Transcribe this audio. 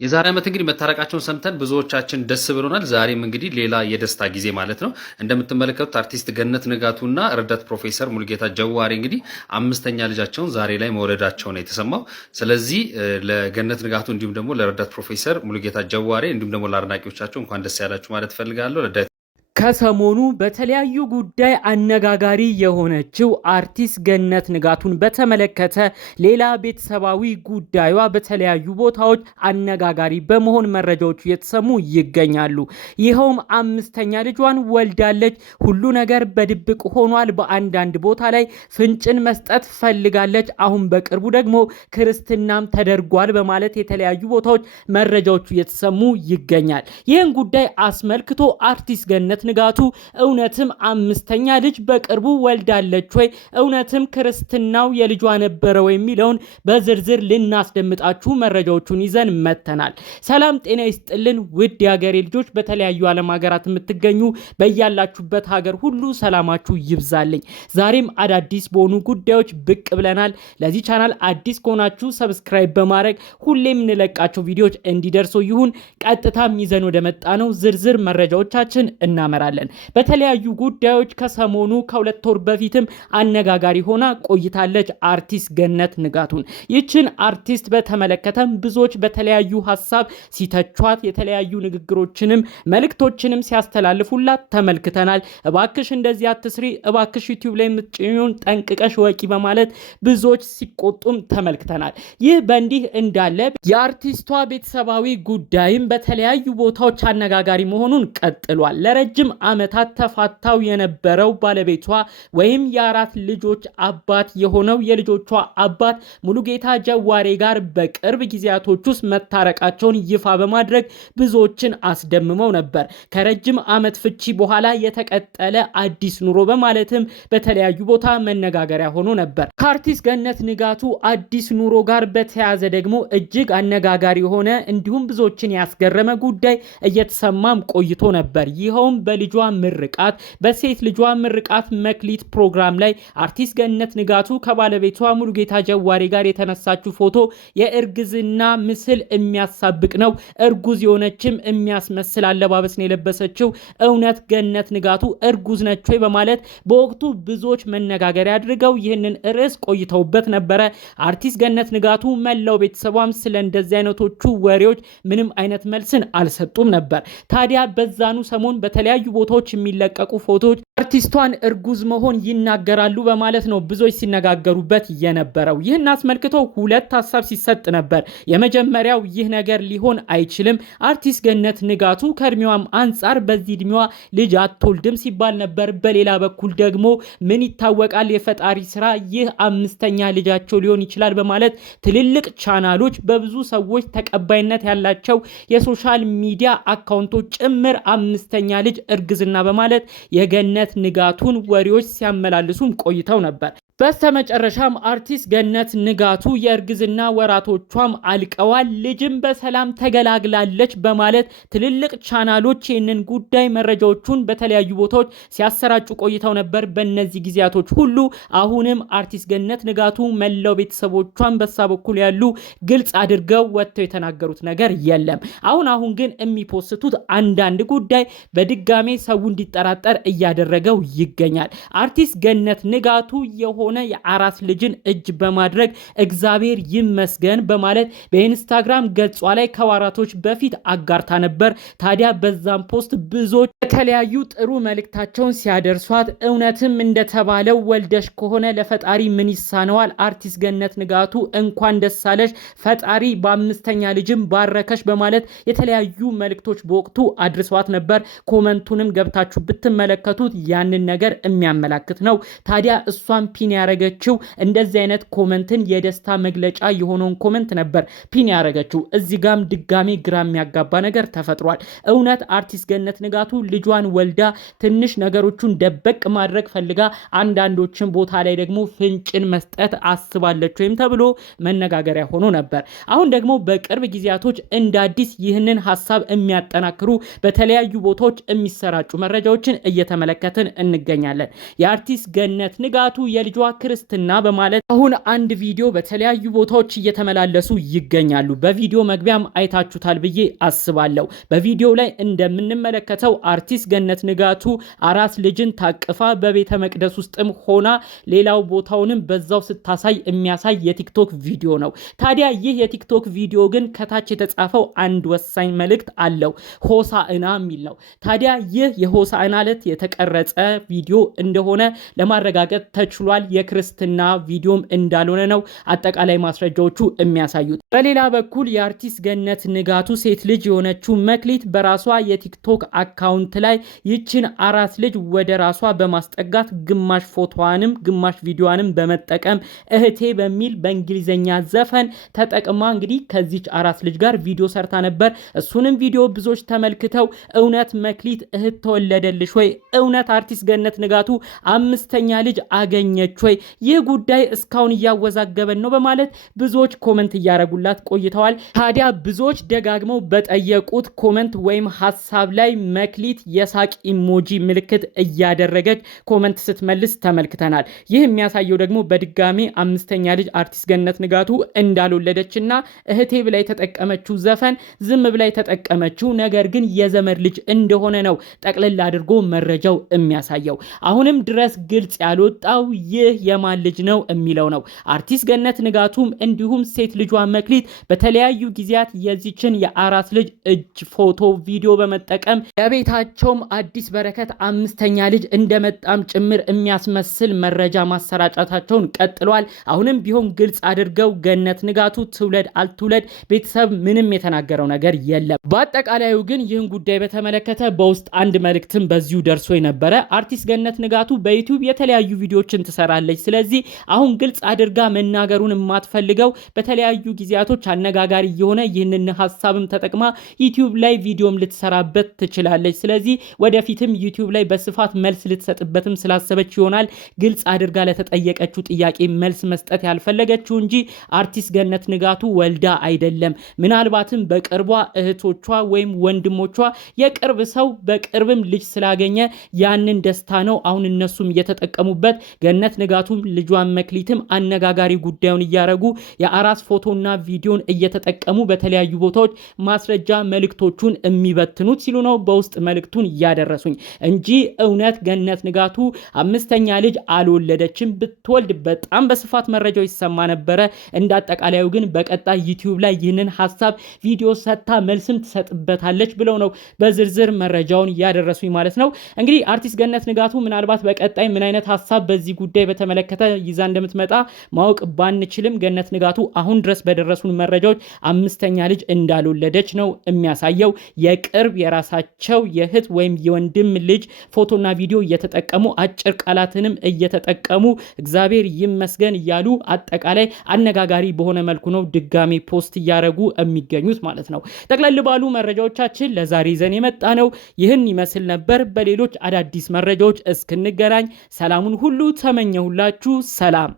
የዛሬ ዓመት እንግዲህ መታረቃቸውን ሰምተን ብዙዎቻችን ደስ ብሎናል። ዛሬም እንግዲህ ሌላ የደስታ ጊዜ ማለት ነው። እንደምትመለከቱት አርቲስት ገነት ንጋቱና ረዳት ፕሮፌሰር ሙሉጌታ ጀዋሬ እንግዲህ አምስተኛ ልጃቸውን ዛሬ ላይ መውለዳቸው ነው የተሰማው። ስለዚህ ለገነት ንጋቱ እንዲሁም ደግሞ ለረዳት ፕሮፌሰር ሙሉጌታ ጀዋሬ እንዲሁም ደግሞ ለአድናቂዎቻቸው እንኳን ደስ ያላችሁ ማለት ፈልጋለሁ። ከሰሞኑ በተለያዩ ጉዳይ አነጋጋሪ የሆነችው አርቲስት ገነት ንጋቱን በተመለከተ ሌላ ቤተሰባዊ ጉዳዩዋ በተለያዩ ቦታዎች አነጋጋሪ በመሆን መረጃዎቹ የተሰሙ ይገኛሉ። ይኸውም አምስተኛ ልጇን ወልዳለች። ሁሉ ነገር በድብቅ ሆኗል። በአንዳንድ ቦታ ላይ ፍንጭን መስጠት ፈልጋለች። አሁን በቅርቡ ደግሞ ክርስትናም ተደርጓል በማለት የተለያዩ ቦታዎች መረጃዎቹ የተሰሙ ይገኛል። ይህን ጉዳይ አስመልክቶ አርቲስት ገነት ንጋቱ እውነትም አምስተኛ ልጅ በቅርቡ ወልዳለች ወይ፣ እውነትም ክርስትናው የልጇ ነበረ ወይ የሚለውን በዝርዝር ልናስደምጣችሁ መረጃዎቹን ይዘን መተናል። ሰላም ጤና ይስጥልን ውድ የሀገሬ ልጆች፣ በተለያዩ ዓለም ሀገራት የምትገኙ በያላችሁበት ሀገር ሁሉ ሰላማችሁ ይብዛልኝ። ዛሬም አዳዲስ በሆኑ ጉዳዮች ብቅ ብለናል። ለዚህ ቻናል አዲስ ከሆናችሁ ሰብስክራይብ በማድረግ ሁሌም እንለቃቸው ቪዲዮዎች እንዲደርሱ ይሁን። ቀጥታም ይዘን ወደ መጣ ነው ዝርዝር መረጃዎቻችን እናመራለን። በተለያዩ ጉዳዮች ከሰሞኑ ከሁለት ወር በፊትም አነጋጋሪ ሆና ቆይታለች አርቲስት ገነት ንጋቱን። ይችን አርቲስት በተመለከተም ብዙዎች በተለያዩ ሀሳብ ሲተቿት፣ የተለያዩ ንግግሮችንም መልእክቶችንም ሲያስተላልፉላት ተመልክተናል። እባክሽ እንደዚህ አትስሪ፣ እባክሽ ዩቲዩብ ላይ የምትጭኙን ጠንቅቀሽ ወቂ በማለት ብዙዎች ሲቆጡም ተመልክተናል። ይህ በእንዲህ እንዳለ የአርቲስቷ ቤተሰባዊ ጉዳይም በተለያዩ ቦታዎች አነጋጋሪ መሆኑን ቀጥሏል። ለረጅም ዓመታት ተፋታው የነበረው ባለቤቷ ወይም የአራት ልጆች አባት የሆነው የልጆቿ አባት ሙሉጌታ ጀዋሬ ጋር በቅርብ ጊዜያቶች ውስጥ መታረቃቸውን ይፋ በማድረግ ብዙዎችን አስደምመው ነበር። ከረጅም ዓመት ፍቺ በኋላ የተቀጠለ አዲስ ኑሮ በማለትም በተለያዩ ቦታ መነጋገሪያ ሆኖ ነበር። ከአርቲስት ገነት ንጋቱ አዲስ ኑሮ ጋር በተያያዘ ደግሞ እጅግ አነጋጋሪ የሆነ እንዲሁም ብዙዎችን ያስገረመ ጉዳይ እየተሰማም ቆይቶ ነበር። ይኸውም በልጇ ምርቃት በሴት ልጇ ምርቃት መክሊት ፕሮግራም ላይ አርቲስት ገነት ንጋቱ ከባለቤቷ ሙሉጌታ ጀዋሬ ጋር የተነሳችው ፎቶ የእርግዝና ምስል የሚያሳብቅ ነው። እርጉዝ የሆነችም የሚያስመስል አለባበስ ነው የለበሰችው። እውነት ገነት ንጋቱ እርጉዝ ነች ወይ በማለት በወቅቱ ብዙዎች መነጋገሪያ አድርገው ይህንን ርዕስ ቆይተውበት ነበረ። አርቲስት ገነት ንጋቱ መላው ቤተሰቧም ስለ እንደዚህ አይነቶቹ ወሬዎች ምንም አይነት መልስን አልሰጡም ነበር። ታዲያ በዛኑ ሰሞን በተለያዩ ቦታዎች የሚለቀቁ ፎቶዎች አርቲስቷን እርጉዝ መሆን ይናገራሉ በማለት ነው ብዙዎች ሲነጋገሩበት የነበረው። ይህን አስመልክቶ ሁለት ሀሳብ ሲሰጥ ነበር። የመጀመሪያው ይህ ነገር ሊሆን አይችልም፣ አርቲስት ገነት ንጋቱ ከእድሜዋም አንጻር በዚህ እድሜዋ ልጅ አትወልድም ሲባል ነበር። በሌላ በኩል ደግሞ ምን ይታወቃል፣ የፈጣሪ ስራ፣ ይህ አምስተኛ ልጃቸው ሊሆን ይችላል በማለት ትልልቅ ቻናሎች፣ በብዙ ሰዎች ተቀባይነት ያላቸው የሶሻል ሚዲያ አካውንቶች ጭምር አምስተኛ ልጅ እርግዝና በማለት የገነት ንጋቱን ወሬዎች ሲያመላልሱም ቆይተው ነበር። በስተመጨረሻም አርቲስት ገነት ንጋቱ የእርግዝና ወራቶቿም አልቀዋል፣ ልጅም በሰላም ተገላግላለች በማለት ትልልቅ ቻናሎች ይህንን ጉዳይ መረጃዎቹን በተለያዩ ቦታዎች ሲያሰራጩ ቆይተው ነበር። በእነዚህ ጊዜያቶች ሁሉ አሁንም አርቲስት ገነት ንጋቱ መላው ቤተሰቦቿን በሳ በኩል ያሉ ግልጽ አድርገው ወጥተው የተናገሩት ነገር የለም። አሁን ግን የሚፖስቱት አንዳንድ ጉዳይ በድጋሜ ሰው እንዲጠራጠር እያደረገው ይገኛል። አርቲስት ገነት ንጋቱ ሆነ የአራስ ልጅን እጅ በማድረግ እግዚአብሔር ይመስገን በማለት በኢንስታግራም ገጿ ላይ ከወራቶች በፊት አጋርታ ነበር። ታዲያ በዛም ፖስት ብዙዎች የተለያዩ ጥሩ መልእክታቸውን ሲያደርሷት፣ እውነትም እንደተባለው ወልደሽ ከሆነ ለፈጣሪ ምን ይሳነዋል፣ አርቲስት ገነት ንጋቱ እንኳን ደስ አለሽ፣ ፈጣሪ በአምስተኛ ልጅም ባረከሽ በማለት የተለያዩ መልእክቶች በወቅቱ አድርሷት ነበር። ኮመንቱንም ገብታችሁ ብትመለከቱት ያንን ነገር የሚያመላክት ነው። ታዲያ እሷም ፒን ያረገችው እንደዚህ አይነት ኮመንትን የደስታ መግለጫ የሆነውን ኮመንት ነበር ፒን ያረገችው። እዚህ ጋም ድጋሚ ግራ የሚያጋባ ነገር ተፈጥሯል። እውነት አርቲስት ገነት ንጋቱ ልጇን ወልዳ ትንሽ ነገሮቹን ደበቅ ማድረግ ፈልጋ አንዳንዶችን ቦታ ላይ ደግሞ ፍንጭን መስጠት አስባለች ወይም ተብሎ መነጋገሪያ ሆኖ ነበር። አሁን ደግሞ በቅርብ ጊዜያቶች እንደ አዲስ ይህንን ሐሳብ የሚያጠናክሩ በተለያዩ ቦታዎች የሚሰራጩ መረጃዎችን እየተመለከትን እንገኛለን። የአርቲስት ገነት ንጋቱ የልጇ ክርስትና በማለት አሁን አንድ ቪዲዮ በተለያዩ ቦታዎች እየተመላለሱ ይገኛሉ። በቪዲዮ መግቢያም አይታችሁታል ብዬ አስባለሁ። በቪዲዮ ላይ እንደምንመለከተው አርቲስት ገነት ንጋቱ አራስ ልጅን ታቅፋ በቤተ መቅደስ ውስጥም ሆና ሌላው ቦታውንም በዛው ስታሳይ የሚያሳይ የቲክቶክ ቪዲዮ ነው። ታዲያ ይህ የቲክቶክ ቪዲዮ ግን ከታች የተጻፈው አንድ ወሳኝ መልእክት አለው፣ ሆሳዕና የሚል ነው። ታዲያ ይህ የሆሳዕና ዕለት የተቀረጸ ቪዲዮ እንደሆነ ለማረጋገጥ ተችሏል። የክርስትና ቪዲዮም እንዳልሆነ ነው አጠቃላይ ማስረጃዎቹ የሚያሳዩት። በሌላ በኩል የአርቲስት ገነት ንጋቱ ሴት ልጅ የሆነችው መክሊት በራሷ የቲክቶክ አካውንት ላይ ይችን አራስ ልጅ ወደ ራሷ በማስጠጋት ግማሽ ፎቶዋንም ግማሽ ቪዲዮዋንም በመጠቀም እህቴ በሚል በእንግሊዘኛ ዘፈን ተጠቅማ እንግዲህ ከዚች አራስ ልጅ ጋር ቪዲዮ ሰርታ ነበር። እሱንም ቪዲዮ ብዙዎች ተመልክተው እውነት መክሊት እህት ተወለደልሽ ወይ? እውነት አርቲስት ገነት ንጋቱ አምስተኛ ልጅ አገኘች ወይ? ይህ ጉዳይ እስካሁን እያወዛገበን ነው በማለት ብዙዎች ኮመንት እያረጉላት ቆይተዋል። ታዲያ ብዙዎች ደጋግመው በጠየቁት ኮመንት ወይም ሐሳብ ላይ መክሊት የሳቅ ኢሞጂ ምልክት እያደረገች ኮመንት ስትመልስ ተመልክተናል። ይህ የሚያሳየው ደግሞ በድጋሚ አምስተኛ ልጅ አርቲስት ገነት ንጋቱ እንዳልወለደችና እህቴ ብላ የተጠቀመችው ዘፈን ዝም ብላ የተጠቀመችው ነገር ግን የዘመድ ልጅ እንደሆነ ነው ጠቅልል አድርጎ መረጃው የሚያሳየው። አሁንም ድረስ ግልጽ ያልወጣው ይህ የማን ልጅ ነው የሚለው ነው። አርቲስት ገነት ንጋቱም እንዲሁም ሴት ልጇ መክሊት በተለያዩ ጊዜያት የዚችን የአራስ ልጅ እጅ ፎቶ ቪዲዮ በመጠቀም ለቤታቸውም አዲስ በረከት አምስተኛ ልጅ እንደመጣም ጭምር የሚያስመስል መረጃ ማሰራጫታቸውን ቀጥሏል። አሁንም ቢሆን ግልጽ አድርገው ገነት ንጋቱ ትውለድ አልትውለድ ቤተሰብ ምንም የተናገረው ነገር የለም። በአጠቃላዩ ግን ይህን ጉዳይ በተመለከተ በውስጥ አንድ መልእክትም በዚሁ ደርሶ የነበረ አርቲስት ገነት ንጋቱ በዩቲዩብ የተለያዩ ቪዲዮዎችን ትሰራለች። ስለዚህ አሁን ግልጽ አድርጋ መናገሩን የማትፈልገው በተለያዩ ጊዜያቶች አነጋጋሪ የሆነ ይህንን ሐሳብም ተጠቅማ ዩቲዩብ ላይ ቪዲዮም ልትሰራበት ትችላለች። ስለዚህ ወደፊትም ዩቲዩብ ላይ በስፋት መልስ ልትሰጥበትም ስላሰበች ይሆናል ግልጽ አድርጋ ለተጠየቀችው ጥያቄ መልስ መስጠት ያልፈለገችው እንጂ አርቲስት ገነት ንጋቱ ወልዳ አይደለም። ምናልባትም በቅርቧ እህቶቿ ወይም ወንድሞቿ የቅርብ ሰው በቅርብም ልጅ ስላገኘ ያንን ደስታ ነው አሁን እነሱም እየተጠቀሙበት። ገነት ንጋቱም ልጇን መክሊትም አነጋጋሪ ጉዳዩን እያረጉ የአራስ ፎቶና ቪዲዮን እየተጠቀሙ በተለያዩ ቦታዎች ማስረጃ መልእክቶቹን የሚበትኑት ሲሉ ነው በውስጥ መልእክቱን እያደረሱኝ እንጂ እውነት ገነት ንጋቱ አምስተኛ ልጅ አልወለደችም። ብትወልድ በጣም በስፋት መረጃው ይሰማ ነበረ። እንዳጠቃላዩ ግን በቀጣይ ዩቲዩብ ላይ ይህንን ሐሳብ ቪዲዮ ሰጥታ መልስም ትሰጥበታለች ብለው ነው በዝርዝር መረጃውን ያደረሱኝ ማለት ነው። እንግዲህ አርቲስት ገነት ንጋቱ ምናልባት በቀጣይ ምን አይነት ሐሳብ በዚህ ጉዳይ በተመለከተ ይዛ እንደምትመጣ ማወቅ ባንችልም ገነት ንጋቱ አሁን ድረስ በደረሱን መረጃዎች አምስተኛ ልጅ እንዳልወለደች ነው የሚያሳየው። የቅርብ የራሳቸው የእህት ወይም የወንድም ልጅ ፎቶና ቪዲዮ እየተጠቀሙ አጭር ቃላትንም እየተጠቀሙ እግዚአብሔር ይመስገን እያሉ አጠቃላይ አነጋጋሪ በሆነ መልኩ ነው ድጋሚ ፖስት እያደረጉ የሚገኙት ማለት ነው። ጠቅለል ባሉ መረጃዎቻችን ለዛሬ ይዘን የመጣ ነው ይህን ይመስል ነበር። በሌሎች አዳዲስ መረጃዎች እስክንገናኝ ሰላሙን ሁሉ ተመኘሁላችሁ። ሰላም።